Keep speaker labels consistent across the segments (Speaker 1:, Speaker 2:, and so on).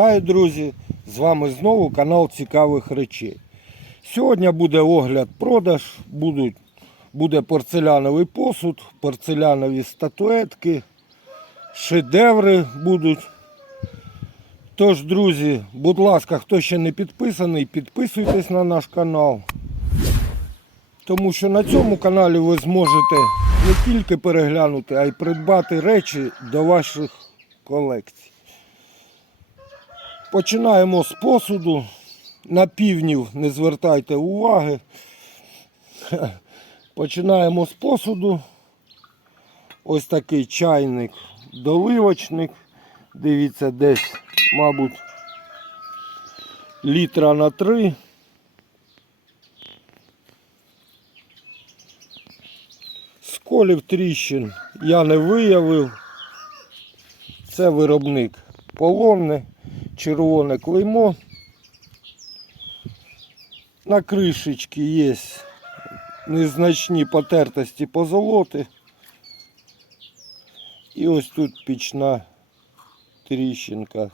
Speaker 1: Вітаю, друзі! З вами знову канал Цікавих речей. Сьогодні буде огляд продаж, будуть, буде порцеляновий посуд, порцелянові статуетки, шедеври будуть. Тож, друзі, будь ласка, хто ще не підписаний, підписуйтесь на наш канал. Тому що на цьому каналі ви зможете не тільки переглянути, а й придбати речі до ваших колекцій. Починаємо з посуду. На півнів не звертайте уваги. Починаємо з посуду. Ось такий чайник, доливочник. Дивіться, десь, мабуть, літра на три. Сколів тріщин я не виявив. Це виробник полонне, червоне клеймо. На кришечці є незначні потертості позолоти. І ось тут пічна тріщинка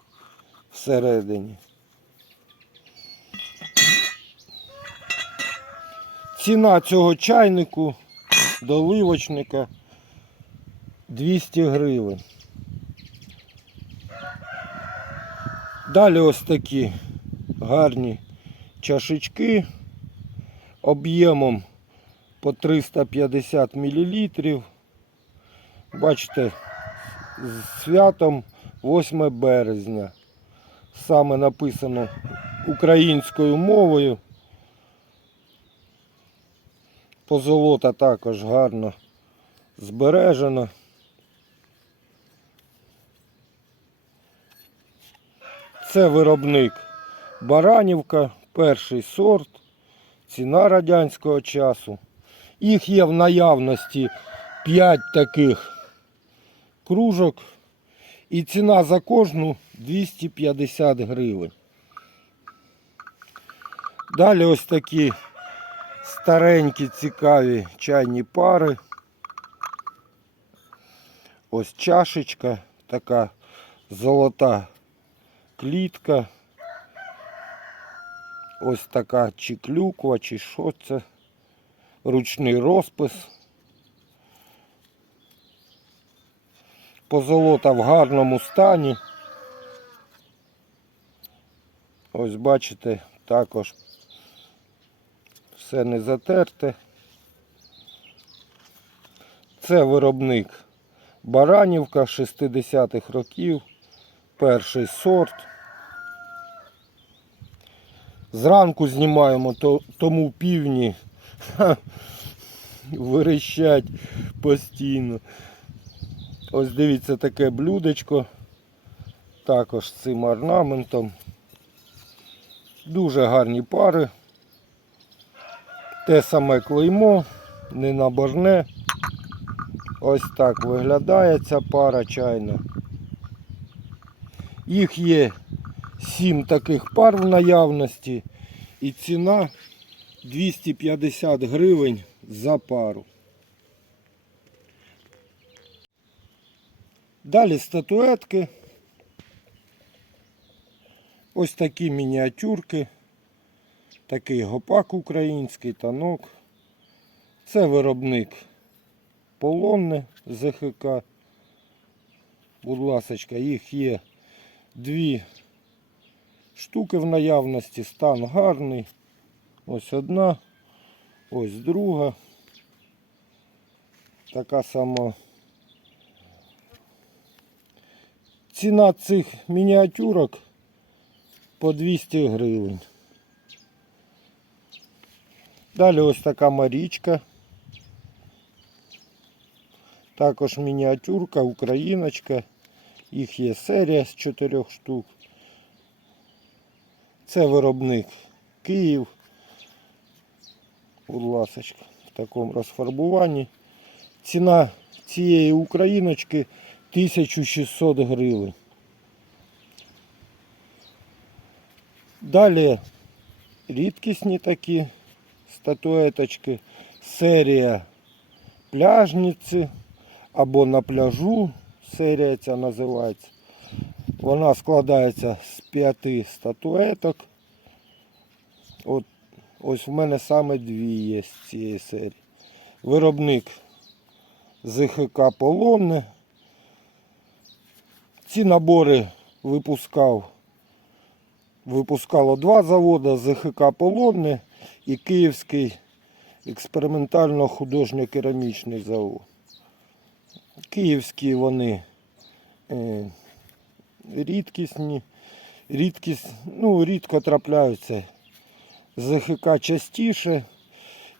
Speaker 1: всередині. Ціна цього чайнику доливочника 200 гривень. Далі ось такі гарні чашечки об'ємом по 350 мл. Бачите, з святом 8 березня. Саме написано українською мовою. Позолота також гарно збережена. Це виробник Баранівка, перший сорт, ціна радянського часу. Їх є в наявності 5 таких кружок. І ціна за кожну 250 гривень. Далі ось такі старенькі цікаві чайні пари. Ось чашечка, така золота клітка. Ось така чи клюква, чи що це. Ручний розпис. Позолота в гарному стані. Ось бачите, також все не затерте. Це виробник Баранівка 60-х років. Перший сорт. Зранку знімаємо, то, тому півні ха, вирощать постійно. Ось дивіться таке блюдечко. Також з цим орнаментом. Дуже гарні пари. Те саме клеймо, не наборне. Ось так виглядає ця пара чайна. Їх є 7 таких пар в наявності і ціна 250 гривень за пару. Далі статуетки. Ось такі мініатюрки. Такий гопак український, танок. Це виробник полонне ЗХК. Будь ласочка, їх є дві штуки в наявності, стан гарний. Ось одна, ось друга. Така сама. Ціна цих мініатюрок по 200 гривень. Далі ось така Марічка. Також мініатюрка, україночка. Їх є серія з чотирьох штук. Це виробник Київ. Будь ласочка, в такому розфарбуванні. Ціна цієї україночки 1600 гривень. Далі рідкісні такі статуеточки. Серія пляжниці або на пляжу серія ця називається. Вона складається з п'яти статуеток. От, ось в мене саме дві є з цієї серії. Виробник ЗХК Полонне. Ці набори випускав, випускало два заводи ЗХК Полонне і Київський експериментально-художньо-керамічний завод. Київські вони е, рідкісні, рідкість, ну, рідко трапляються. ЗХК частіше,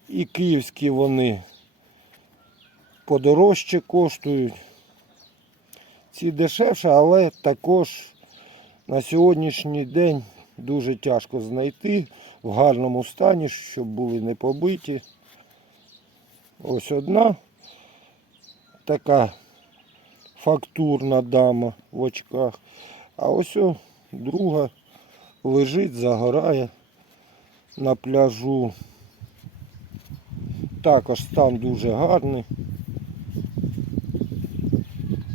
Speaker 1: і київські вони подорожче коштують. Ці дешевше, але також на сьогоднішній день дуже тяжко знайти в гарному стані, щоб були не побиті. Ось одна така фактурна дама в очках. А ось о, друга лежить, загорає на пляжу. Також стан дуже гарний.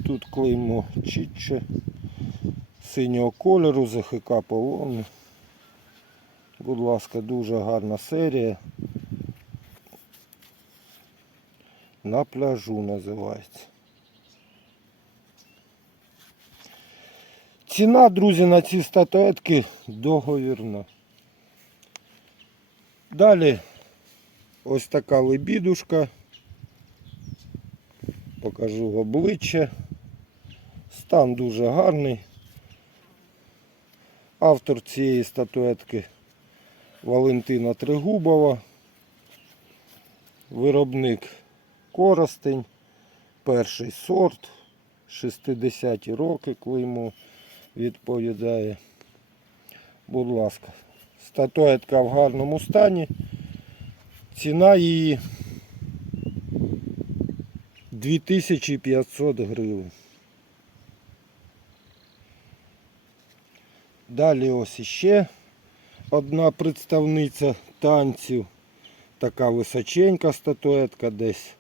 Speaker 1: Тут клеймо чітче синього кольору, ЗХК полони. Будь ласка, дуже гарна серія. На пляжу називається. Ціна, друзі, на ці статуетки договірна. Далі ось така лебідушка. Покажу обличчя. Стан дуже гарний. Автор цієї статуетки Валентина Тригубова. Виробник Коростень. Перший сорт. 60-ті роки клеймо відповідає. Будь ласка. Статуетка в гарному стані. Ціна її 2500 гривень. Далі ось іще одна представниця танців. Така височенька статуетка, десь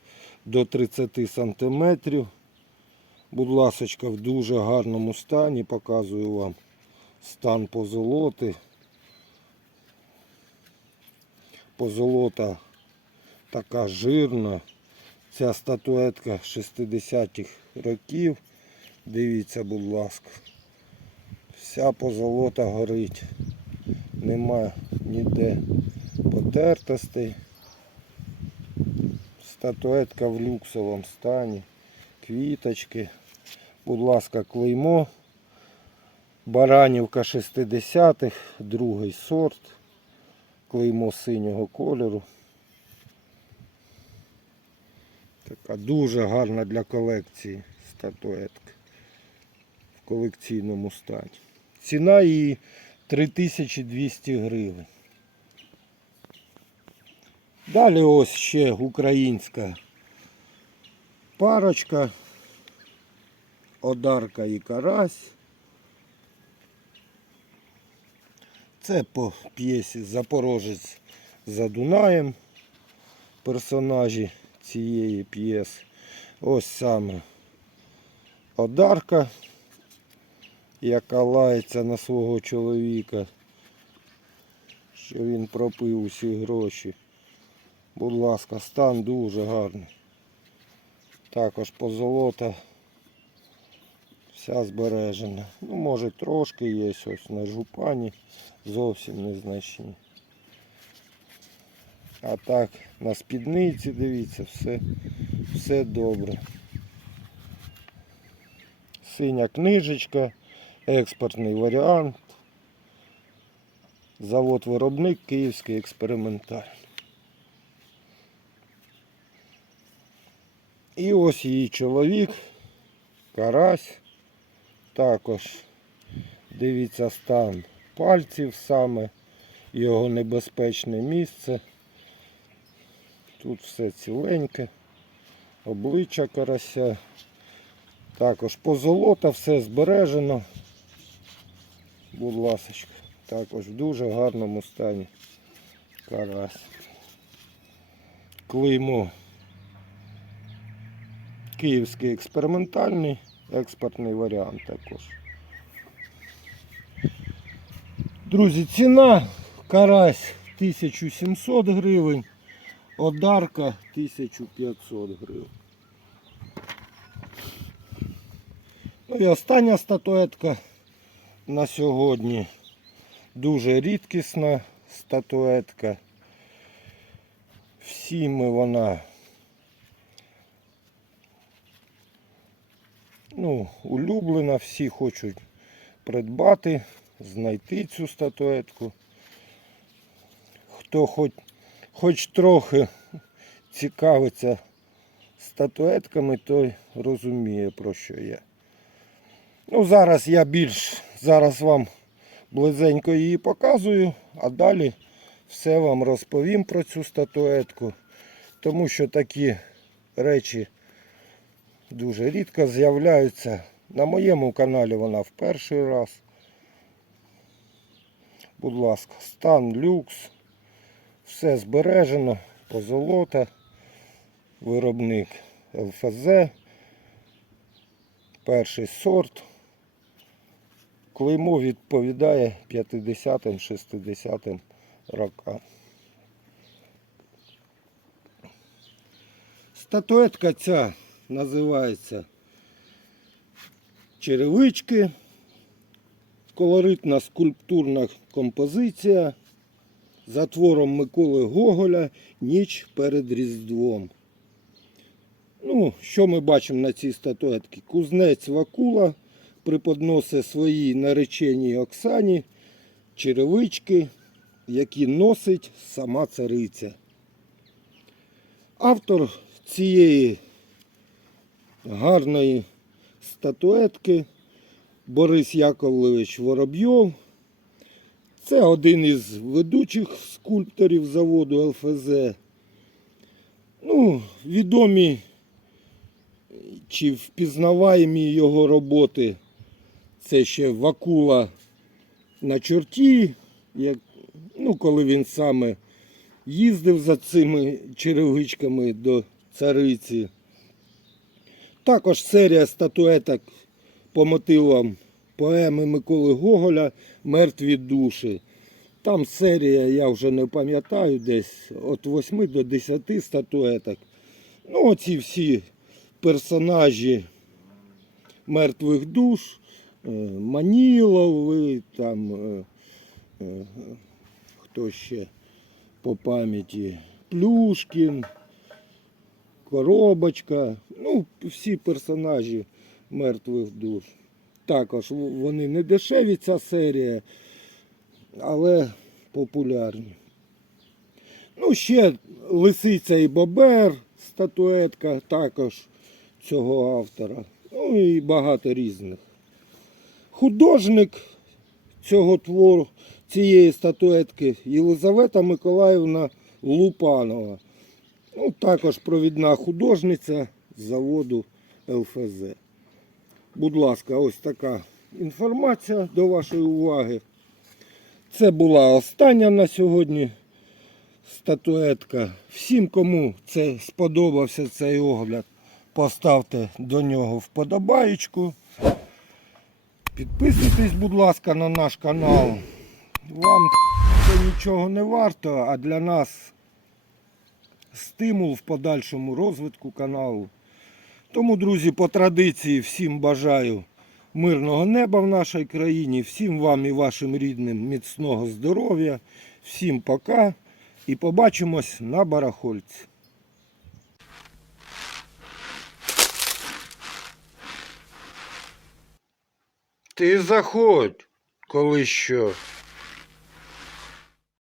Speaker 1: до 30 сантиметрів. Будь ласочка, в дуже гарному стані. Показую вам стан позолоти. Позолота така жирна. Ця статуетка 60-х років. Дивіться, будь ласка. Вся позолота горить. Нема ніде потертостей. Статуетка в люксовому стані. Квіточки. Будь ласка, клеймо. Баранівка 60-х, другий сорт. Клеймо синього кольору. Така дуже гарна для колекції статуетка в колекційному стані. Ціна її 3200 гривень. Далі ось ще українська парочка. Одарка і карась. Це по п'єсі Запорожець за Дунаєм. Персонажі цієї п'єси. Ось саме Одарка, яка лається на свого чоловіка, що він пропив усі гроші. Будь ласка, стан дуже гарний. Також позолота вся збережена. Ну, може трошки є ось на жупані, зовсім незначні. А так, на спідниці, дивіться, все, все добре. Синя книжечка, експортний варіант. Завод виробник Київський експериментальний. І ось її чоловік, карась. Також дивіться стан пальців саме, його небезпечне місце. Тут все ціленьке, обличчя карася. Також позолота, все збережено. Будь ласочка, також в дуже гарному стані карась. Клеймо. Київський експериментальний експортний варіант також. Друзі, ціна карась 1700 гривень, одарка 1500 гривень. Ну і остання статуетка на сьогодні. Дуже рідкісна статуетка. Всіми вона ну, улюблена, всі хочуть придбати, знайти цю статуетку. Хто хоч, хоч трохи цікавиться статуетками, той розуміє про що я. Ну, зараз я більш зараз вам близенько її показую, а далі все вам розповім про цю статуетку, тому що такі речі дуже рідко з'являються. На моєму каналі вона в перший раз. Будь ласка, стан люкс. Все збережено, позолота, виробник ЛФЗ, перший сорт. Клеймо відповідає 50-60 рокам. Статуетка ця називається черевички. Колоритна скульптурна композиція за твором Миколи Гоголя Ніч перед Різдвом. Ну, що ми бачимо на цій статуетці? Кузнець Вакула преподносить своїй нареченій Оксані черевички, які носить сама цариця. Автор цієї гарної статуетки Борис Яковлевич Воробйов. Це один із ведучих скульпторів заводу ЛФЗ. Ну, відомі чи впізнаваємі його роботи. Це ще Вакула на чорті, як, ну, коли він саме їздив за цими черевичками до цариці. Також серія статуеток по мотивам поеми Миколи Гоголя Мертві душі. Там серія, я вже не пам'ятаю, десь від 8 до 10 статуеток. Ну, оці всі персонажі мертвих душ, е, Манілови, там е, е, хто ще по пам'яті, Плюшкін, Коробочка, ну, всі персонажі мертвих душ. Також вони не дешеві, ця серія, але популярні. Ну, ще Лисиця і Бобер, статуетка також цього автора. Ну і багато різних. Художник цього твору, цієї статуетки Єлизавета Миколаївна Лупанова. Ну, також провідна художниця з заводу ЛФЗ. Будь ласка, ось така інформація до вашої уваги. Це була остання на сьогодні статуетка. Всім, кому це сподобався цей огляд, поставте до нього вподобаєчку. Підписуйтесь, будь ласка, на наш канал. Вам це нічого не варто, а для нас стимул в подальшому розвитку каналу. Тому, друзі, по традиції всім бажаю мирного неба в нашій країні, всім вам і вашим рідним міцного здоров'я, всім пока і побачимось на барахольці. Ти заходь, коли що.